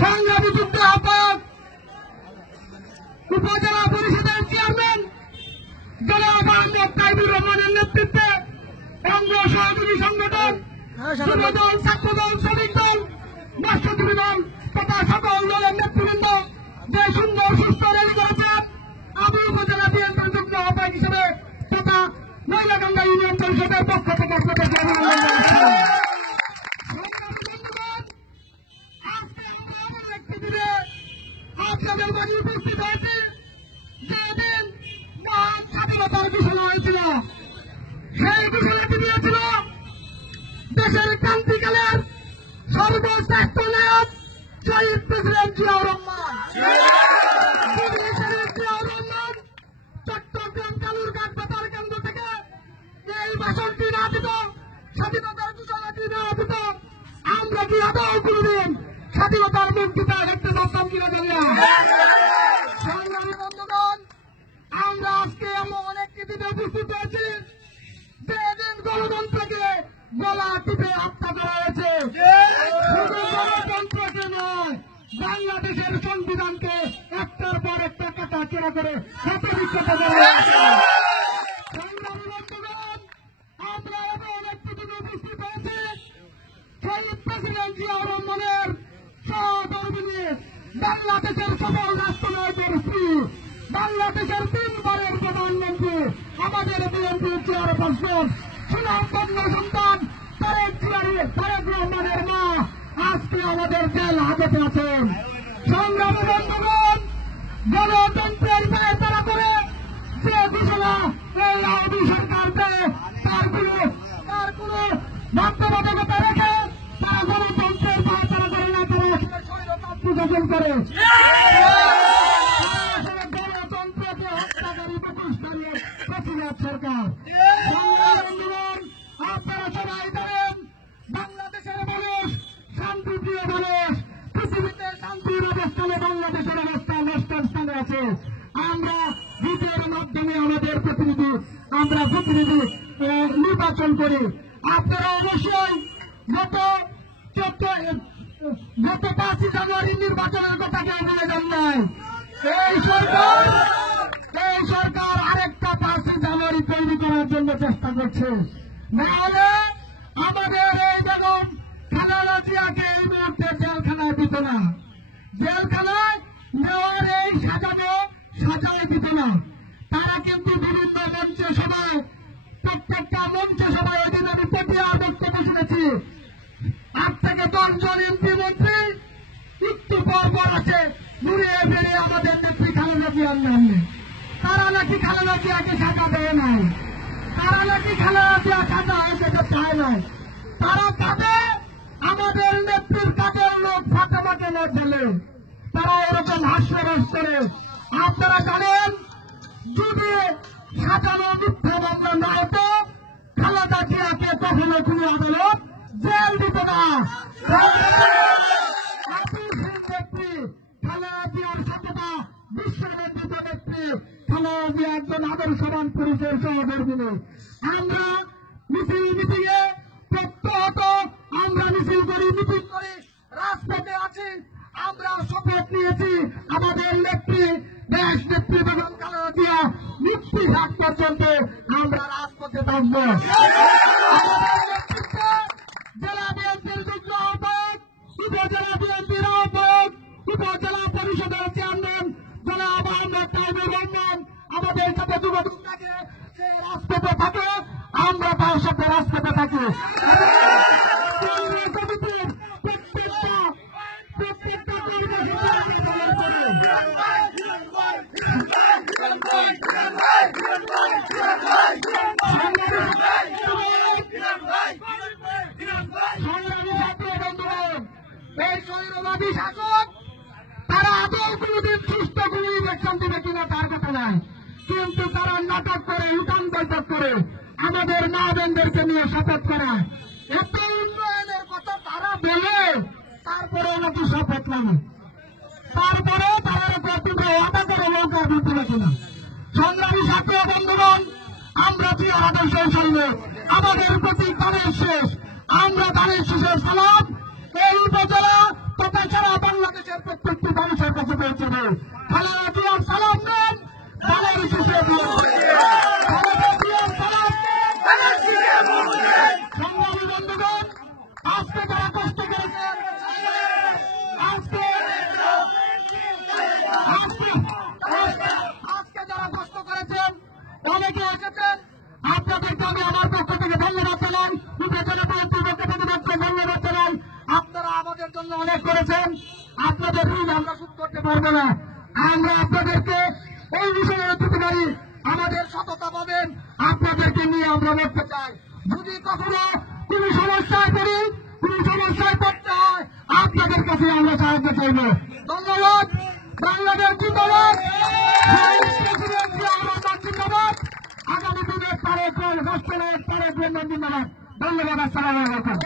সংগ্রামী যুদ্ধ আহ্বায়ক উপজেলা পরিষদের চেয়ারম্যান জনাব মোহাম্মদ তাইবুর রহমানের নেতৃত্বে অঙ্গ সহযোগী সংগঠন যুবদল, ছাত্রদল, শ্রমিক দল, মৎস্যজীবী দল তথা সকল দলের নেতৃবৃন্দ যে সুন্দর সুস্থ রেল করেছে, আমি উপজেলা বিএনপির যুগ্ম আহ্বায়ক হিসেবে তথা মহিলাগঙ্গা ইউনিয়ন পরিষদের পক্ষ থেকে আপনাদেরকে অভিনন্দন জানাচ্ছি। আপনাদের মাঝে উপস্থিত হয়েছে যেদিন মহান স্বাধীনতার ঘোষণা হয়েছিল, সেই ঘোষণাটি দিয়েছিল দেশের ক্রান্তিকালের সর্বশ্রেষ্ঠ নায়ক শহীদ প্রেসিডেন্ট জিয়াউর রহমান। চট্টগ্রাম কালুরঘাট বেতার কেন্দ্র থেকে এই ভাষণটি না দিত, স্বাধীনতার ঘোষণাটি না দিত, আমরা কি আদৌ কোনদিন স্বাধীনতার মুক্তিটা দেখতে পারতাম কিনা জানি না। সংগ্রামী বন্ধুগণ, আমরা আজকে এমন একটি দিনে উপস্থিত হয়েছি যেদিন গণতন্ত্রকে গলা টিপে হত্যা করা হয়েছে। শুধু গণতন্ত্রকে নয়, বাংলাদেশের সংবিধানকে একটার পর একটা কাটাচেরা করে ক্ষতবিক্ষত করা হয়েছে। সংগ্রামী বন্ধুগণ, আমরা এমন একটি দিনে উপস্থিত হয়েছি শহীদ প্রেসিডেন্ট জিয়াউর রহমানের সহধর্মিনী, বাংলাদেশের সফল রাষ্ট্রনায়কের স্ত্রী, বাংলাদেশের 3 বারের প্রধানমন্ত্রী, আমাদের বিএনপির চেয়ারপারসন, সুনামধন্য সন্তান তারেক রহমানের মা আজকে আমাদের জেল হাজতে আছেন। সংগ্রামী বন্ধুগণ, গণতন্ত্রের পায়ে তারা করে যে ঘোষণা এই আওয়ামী সরকার দেয়, তার কোন বাধ্যবাধকতা রেখে তারা গণতন্ত্রের পায়ে তারা করে না, তারা স্বৈরতান্ত্রিক শাসন করে। গণতন্ত্রকে হত্যাকারী প্রতিষ্ঠানের প্রেসিডেন্ট সরকার। আপনারা সবাই জানেন বাংলাদেশের মানুষ শান্তিপ্রিয় মানুষ, পৃথিবীতে শান্তির অবস্থানে বাংলাদেশের অবস্থা নষ্ট স্থানে আছে। আমরা ভিডিওর মাধ্যমে আমাদের প্রতিনিধি নির্বাচন করি। আপনারা অবশ্যই গত 5ই জানুয়ারি নির্বাচনের কথা কেউ বলে যান নাই। এই সরকার আরেকটা 5ই জানুয়ারি তৈরি করার জন্য চেষ্টা করছে। নাহলে আমাদের এই বেগম খালেদা জিয়াকে এই মুহূর্তে জেলখানায় দিত না, জেলখানায় নেওয়ার এই সাজায় দিত না। তারা কিন্তু বিভিন্ন মঞ্চে সবাই, প্রত্যেকটা মঞ্চে সবাই, ওই দিন আমি পটিয়ার বক্তব্য শুনেছি, 8 থেকে 10 জন এমপি মন্ত্রী একটু পর আছে ঘুরিয়ে ফিরে আমাদের নেত্রী খালেদা জিয়ার নামে। তারা নাকি খালেদা জিয়াকে সাজা দেয় নাই, তারা নাকি খালেদা জিয়া সাজা হয়েছে চায় নাই। তারা কাঁদে আমাদের নেত্রীর কাজের লোক ফাঁকামাকে না ঢেলে, তারা এরকম হাস্যরস করে। আপনারা জানেন যদি সাজানো মিথ্যা মামলা না হতো খালেদা জিয়াকে কখনো কোনো আদালত জেল দিত না। খালেদা জিয়ার সততা বিশ্ববিদ্যালয় নেত্রী, খালেদা জিয়া একজন আদর্শবান পুরুষের সহধর্মিনী। আমরা মিটিংয়ে প্রত্যহত আমরা মিছিল করি, মিটিং করি, রাজপথে আছি। আমরা শপথ নিয়েছি আমাদের নেত্রী, দেশ নেত্রী বেগম খালেদা জিয়া মুক্তি হাত পর্যন্ত আমরা রাজপথে থাকবো। জেলা বিএনপির যুগ্ম আহ্বায়ক, উপজেলা বিএনপির আহ্বায়ক, উপজেলা পরিষদের চেয়ারম্যান জনাব মোহাম্মদ তাইবুর রহমান আমাদের সাথে যোগাযোগ থাকে, সে রাজপথে থাকে, আমরা তার সাথে রাজপথে থাকি। এই স্বৈরবাদী শাসক তারা আদৌ কোনদিন সুস্থ কোন ইলেকশন দিবে কিনা তার কথা নাই, কিন্তু তারা নাটক করে, ইউটার্ন বৈঠক করে আমাদের মা বোনদেরকে নিয়ে শপথ করায়। এত উন্নয়নের কথা তারা বলে, তারপরেও নাকি শপথ নেয়, তারপরেও তারা ওয়াদা করে লোক আর দিতে পারে না। সংগ্রামী ছাত্র বন্ধুগণ, আমরা যে আদর্শের সঙ্গে আমাদের প্রতি ধানের শেষ, আমরা ধানের শেষের সালাম এই উপজেলা তথা সারা বাংলাদেশের কাছে পৌঁছে দেয়। খালেদা জিয়ার সালাম দেন, ধানের শীষে ভোট দেন। খালেদা জিয়ার সালাম দেন, সংগ্রামী বন্ধুগণ, আজকে যারা কষ্ট করেছেন, আজকে যারা কষ্ট করেছেন, অনেকে এসেছেন, আপনাদেরকে আমি আমার পক্ষ থেকে ধন্যবাদ জানাই, উপজেলা পরিষদের প্রতিপক্ষকে ধন্যবাদ জানাই। আপনারা আমাদের জন্য অনেক করেছেন, আপনাদের ঋণ আমরা শোধ করতে পারবো না। আমরা আপনাদেরকে এই বিষয়ে দিতে পারি, আমাদের সততা পাবেন, আপনাদেরকে নিয়ে আমরা লড়তে চাই। যদি কখনো কোন সমস্যায় পড়ি, কোন সমস্যায় পড়তে হয়, আপনাদের কাছে আমরা সাহায্য করব। ধন্যবাদ। বাংলাদেশ জিন্দাবাদ, জিন্দাবাদ। আগামী দিনের তারেক রাষ্ট্রের তারেক জিন্দাবাদ। ধন্যবাদ। আসসালামু আলাইকুম।